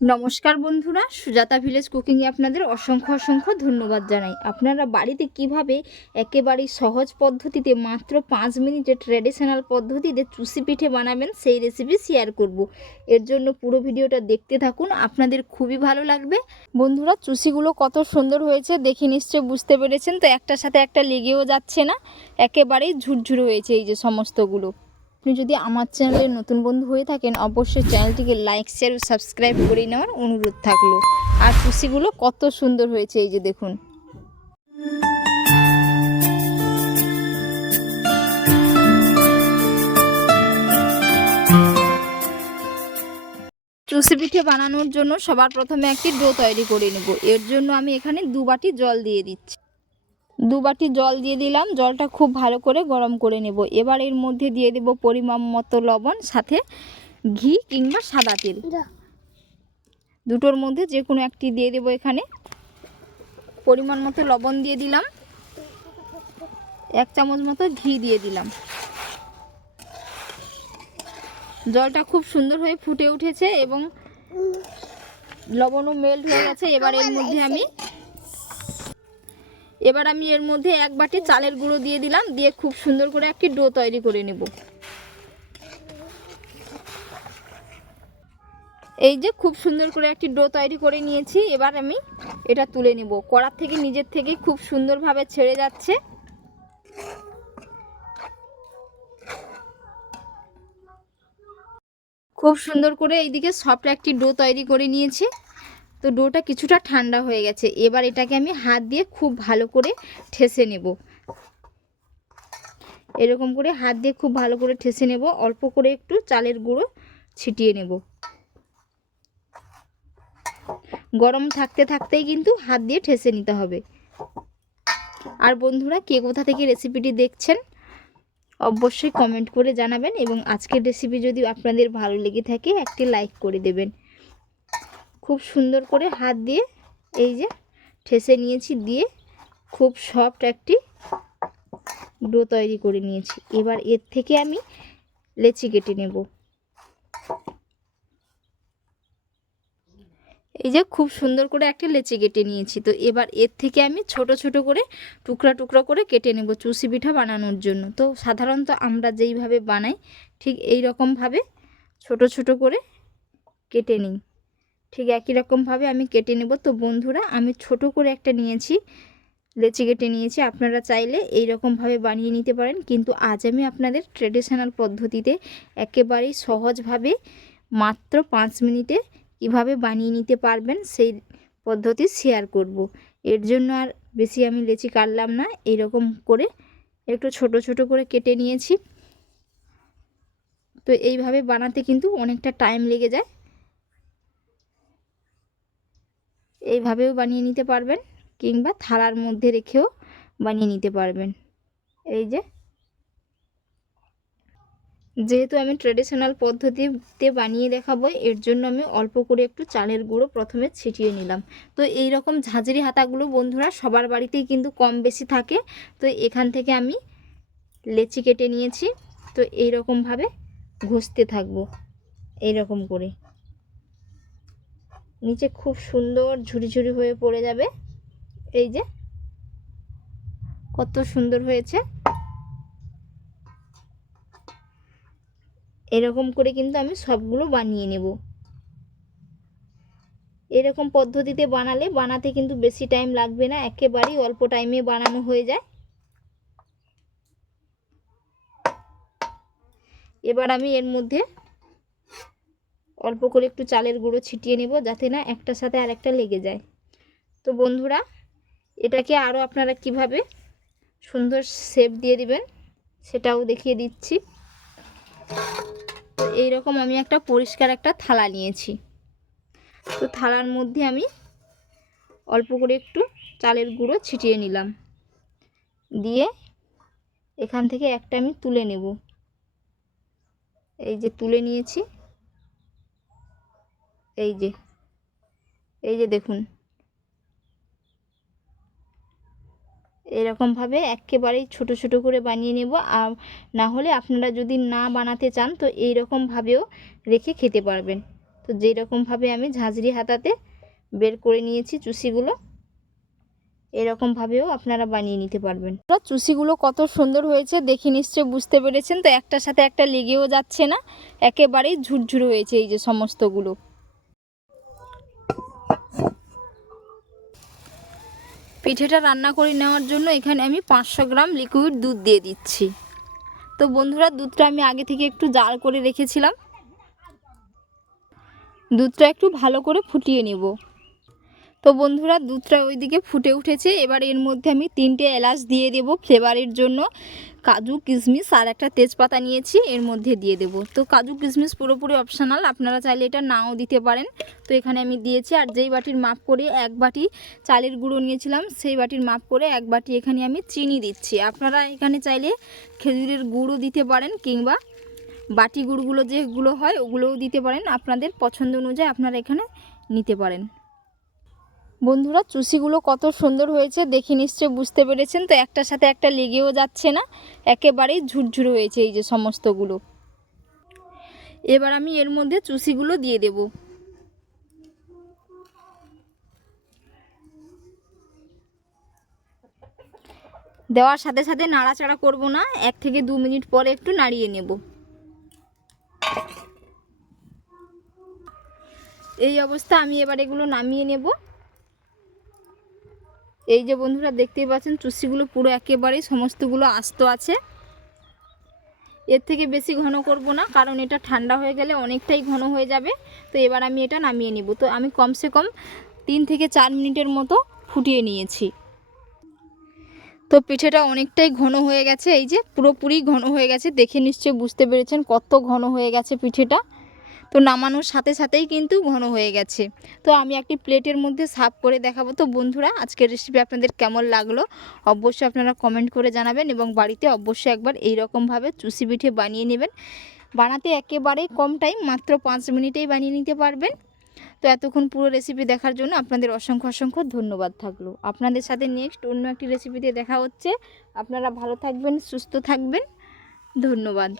নমস্কার বন্ধুরা, সুজাতা ভিলেজ কুকিংয়ে আপনাদের অসংখ্য অসংখ্য ধন্যবাদ জানাই। আপনারা বাড়িতে কীভাবে একেবারে সহজ পদ্ধতিতে মাত্র পাঁচ মিনিটে ট্র্যাডিশনাল পদ্ধতিতে চুষি পিঠে বানাবেন সেই রেসিপি শেয়ার করব। এর জন্য পুরো ভিডিওটা দেখতে থাকুন, আপনাদের খুবই ভালো লাগবে। বন্ধুরা চুষিগুলো কত সুন্দর হয়েছে, দেখে নিশ্চয় বুঝতে পেরেছেন। তো একটার সাথে একটা লেগেও যাচ্ছে না, একেবারেই ঝুরঝুর হয়েছে এই যে সমস্তগুলো। আপনি যদি আমার চ্যানেলে নতুন বন্ধু হয়ে থাকেন, অবশ্যই চ্যানেলটিকে লাইক শেয়ার ও সাবস্ক্রাইব করে নেওয়ার অনুরোধ থাকল। আর কুশিগুলো কত সুন্দর হয়েছে, এই যে দেখুন। চুষি পিঠে বানানোর জন্য সবার প্রথমে একটি ডো তৈরি করে নেব। এর জন্য আমি এখানে দু বাটি জল দিয়ে দিচ্ছি। দু বাটি জল দিয়ে দিলাম। জলটা খুব ভালো করে গরম করে নেব। এবার এর মধ্যে দিয়ে দেব পরিমাণ মতো লবণ সাথে ঘি কিংবা সাদা তেল। দুটোর মধ্যে যে কোনো একটি দিয়ে দেব এখানে। পরিমাণ মতো লবণ দিয়ে দিলাম। এক চামচ মতো ঘি দিয়ে দিলাম। জলটা খুব সুন্দর হয়ে ফুটে উঠেছে এবং লবণও মেল্ট হয়ে গেছে। এবার এর মধ্যে আমি এবার আমি এর মধ্যে এক বাটি চালের গুঁড়ো দিয়ে দিলাম, দিয়ে খুব সুন্দর করে একটি ডো তৈরি করে নেব। এই যে খুব সুন্দর করে একটি ডো তৈরি করে নিয়েছি, এবার আমি এটা তুলে নেব। কড়ার থেকে নিজের থেকে খুব সুন্দরভাবে ছেড়ে যাচ্ছে। খুব সুন্দর করে এইদিকে সফট একটি ডো তৈরি করে নিয়েছি। তো ডোটা কিছুটা ঠান্ডা হয়ে গেছে। এবার এটাকে আমি হাত দিয়ে খুব ভালো করে ঠেসে নেব। এরকম করে হাত দিয়ে খুব ভালো করে ঠেসে নেব। অল্প করে একটু চালের গুঁড়ো ছিটিয়ে নেব। গরম থাকতে থাকতেই কিন্তু হাত দিয়ে ঠেসে নিতে হবে। আর বন্ধুরা, কে কোথা থেকে রেসিপিটি দেখছেন, অবশ্যই কমেন্ট করে জানাবেন এবং আজকের রেসিপি যদি আপনাদের ভালো লেগে থাকে, একটি লাইক করে দেবেন। খুব সুন্দর করে হাত দিয়ে এই যে ঠেসে নিয়েছি দিয়ে খুব সফট একটি ডো তৈরি করে নিয়েছি। এবার এর থেকে আমি লেচি কেটে নেব। এই যে খুব সুন্দর করে একটা লেচি কেটে নিয়েছি। তো এবার এর থেকে আমি ছোট ছোট করে টুকরা টুকরা করে কেটে নেব চুষি পিঠা বানানোর জন্য। তো সাধারণত আমরা যেইভাবে বানাই ঠিক এই রকমভাবে ছোট ছোট করে কেটে নিই। ঠিক একই রকমভাবে আমি কেটে নেব। তো বন্ধুরা, আমি ছোট করে একটা নিয়েছি, লেচি কেটে নিয়েছি। আপনারা চাইলে এই রকমভাবে বানিয়ে নিতে পারেন। কিন্তু আজ আমি আপনাদের ট্রেডিশনাল পদ্ধতিতে একেবারেই সহজভাবে মাত্র পাঁচ মিনিটে কীভাবে বানিয়ে নিতে পারবেন সেই পদ্ধতি শেয়ার করব। এর জন্য আর বেশি আমি লেচি কাটলাম না এই রকম করে একটু ছোট ছোট করে কেটে নিয়েছি। তো এইভাবে বানাতে কিন্তু অনেকটা টাইম লেগে যায়। এইভাবেও বানিয়ে নিতে পারবেন কিংবা থালার মধ্যে রেখেও বানিয়ে নিতে পারবেন। এই যে। যেহেতু আমি ট্রেডিশনাল পদ্ধতিতে বানিয়ে দেখাবো, এর জন্য আমি অল্প করে একটু চালের গুঁড়ো প্রথমে ছিটিয়ে নিলাম। তো এই রকম ঝাঁঝরি হাতাগুলো বন্ধুরা সবার বাড়িতেই কিন্তু কম বেশি থাকে। তো এখান থেকে আমি লেচি কেটে নিয়েছি। তো এই রকমভাবে ঘষতে থাকব। এই রকম করে। নিচে খুব সুন্দর ঝুড়ি ঝুড়ি হয়ে পড়ে যাবে। এই যে, কত সুন্দর হয়েছে। এরকম করে কিন্তু আমি সবগুলো বানিয়ে নেব। এরকম পদ্ধতিতে বানালে, বানাতে কিন্তু বেশি টাইম লাগবে না, একেবারেই অল্প টাইমে বানানো হয়ে যায়। এবার আমি এর মধ্যে অল্প করে একটু চালের গুঁড়ো ছিটিয়ে নেব যাতে না একটার সাথে আর একটা লেগে যায়। তো বন্ধুরা, এটাকে আরও আপনারা কীভাবে সুন্দর শেপ দিয়ে দিবেন সেটাও দেখিয়ে দিচ্ছি। এই রকম আমি একটা পরিষ্কার একটা থালা নিয়েছি। তো থালার মধ্যে আমি অল্প করে একটু চালের গুঁড়ো ছিটিয়ে নিলাম। দিয়ে এখান থেকে একটা আমি তুলে নেব। এই যে তুলে নিয়েছি এই যে এই যে দেখুন। এরকমভাবে একেবারেই ছোট ছোট করে বানিয়ে নেব। আর না হলে আপনারা যদি না বানাতে চান, তো এই রকমভাবেও রেখে খেতে পারবেন। তো যেই রকমভাবে আমি ঝাঁঝরি হাতাতে বের করে নিয়েছি চুষিগুলো এরকমভাবেও আপনারা বানিয়ে নিতে পারবেন। চুষিগুলো কত সুন্দর হয়েছে দেখে নিশ্চয় বুঝতে পেরেছেন। তো একটার সাথে একটা লেগেও যাচ্ছে না, একেবারেই ঝুরঝুর হয়েছে এই যে সমস্তগুলো। পিঠেটা রান্না করে নেওয়ার জন্য এখানে আমি পাঁচশো গ্রাম লিকুইড দুধ দিয়ে দিচ্ছি। তো বন্ধুরা, দুধটা আমি আগে থেকে একটু জাল করে রেখেছিলাম। দুধটা একটু ভালো করে ফুটিয়ে নেব। তো বন্ধুরা দুধটা ওইদিকে ফুটে উঠেছে। এবার এর মধ্যে আমি তিনটে এলাচ দিয়ে দেব ফ্লেভারের জন্য। কাজু, কিশমিশ আর একটা তেজপাতা নিয়েছি, এর মধ্যে দিয়ে দেব। তো কাজু, কিশমিশ পুরোপুরি অপশনাল আপনারা চাইলে এটা নাও দিতে পারেন। তো এখানে আমি দিয়েছি আর যেই বাটির মাপ করে এক বাটি চালের গুঁড়ো নিয়েছিলাম, সেই বাটির মাপ করে এক বাটি এখানে আমি চিনি দিচ্ছি। আপনারা এখানে চাইলে খেজুরের গুঁড়ো দিতে পারেন কিংবা বাটি গুড়গুলো যেগুলো হয় ওগুলোও দিতে পারেন। আপনাদের পছন্দ অনুযায়ী আপনারা এখানে নিতে পারেন। বন্ধুরা, চুষিগুলো কত সুন্দর হয়েছে, দেখে নিশ্চয় বুঝতে পেরেছেন। তো একটার সাথে একটা লেগেও যাচ্ছে না, একেবারেই ঝুরঝুর হয়েছে এই যে সমস্তগুলো। এবার আমি এর মধ্যে চুষিগুলো দিয়ে দেব। দেওয়ার সাথে সাথে নাড়াচাড়া করব না, এক থেকে দু মিনিট পরে একটু নাড়িয়ে নেব। এই অবস্থা আমি এবার এগুলো নামিয়ে নেব। এই যে বন্ধুরা দেখতেই পাচ্ছেন, চুষিগুলো পুরো একেবারেই সমস্তগুলো আস্ত আছে। এর থেকে বেশি ঘন করব না, কারণ এটা ঠান্ডা হয়ে গেলে অনেকটাই ঘন হয়ে যাবে। তো এবার আমি এটা নামিয়ে নিব। তো আমি কমসে কম তিন থেকে চার মিনিটের মতো ফুটিয়ে নিয়েছি। তো পিঠেটা অনেকটাই ঘন হয়ে গেছে, এই যে পুরোপুরি ঘন হয়ে গেছে। দেখে নিশ্চয়ই বুঝতে পেরেছেন কত ঘন হয়ে গেছে পিঠেটা। তো নামানোর সাথে সাথেই কিন্তু ঘন হয়ে গেছে। তো আমি একটি প্লেটের মধ্যে সার্ভ করে দেখাবো। তো বন্ধুরা, আজকের রেসিপি আপনাদের কেমন লাগল? অবশ্যই আপনারা কমেন্ট করে জানাবেন এবং বাড়িতে অবশ্যই একবার এই রকমভাবে চুষি পিঠে বানিয়ে নেবেন। বানাতে একেবারেই কম টাইম মাত্র পাঁচ মিনিটেই বানিয়ে নিতে পারবেন। তো এতক্ষণ পুরো রেসিপি দেখার জন্য আপনাদের অসংখ্য অসংখ্য ধন্যবাদ থাকল। আপনাদের সাথে নেক্সট অন্য একটি রেসিপিতে দেখা হচ্ছে। আপনারা ভালো থাকবেন, সুস্থ থাকবেন। ধন্যবাদ।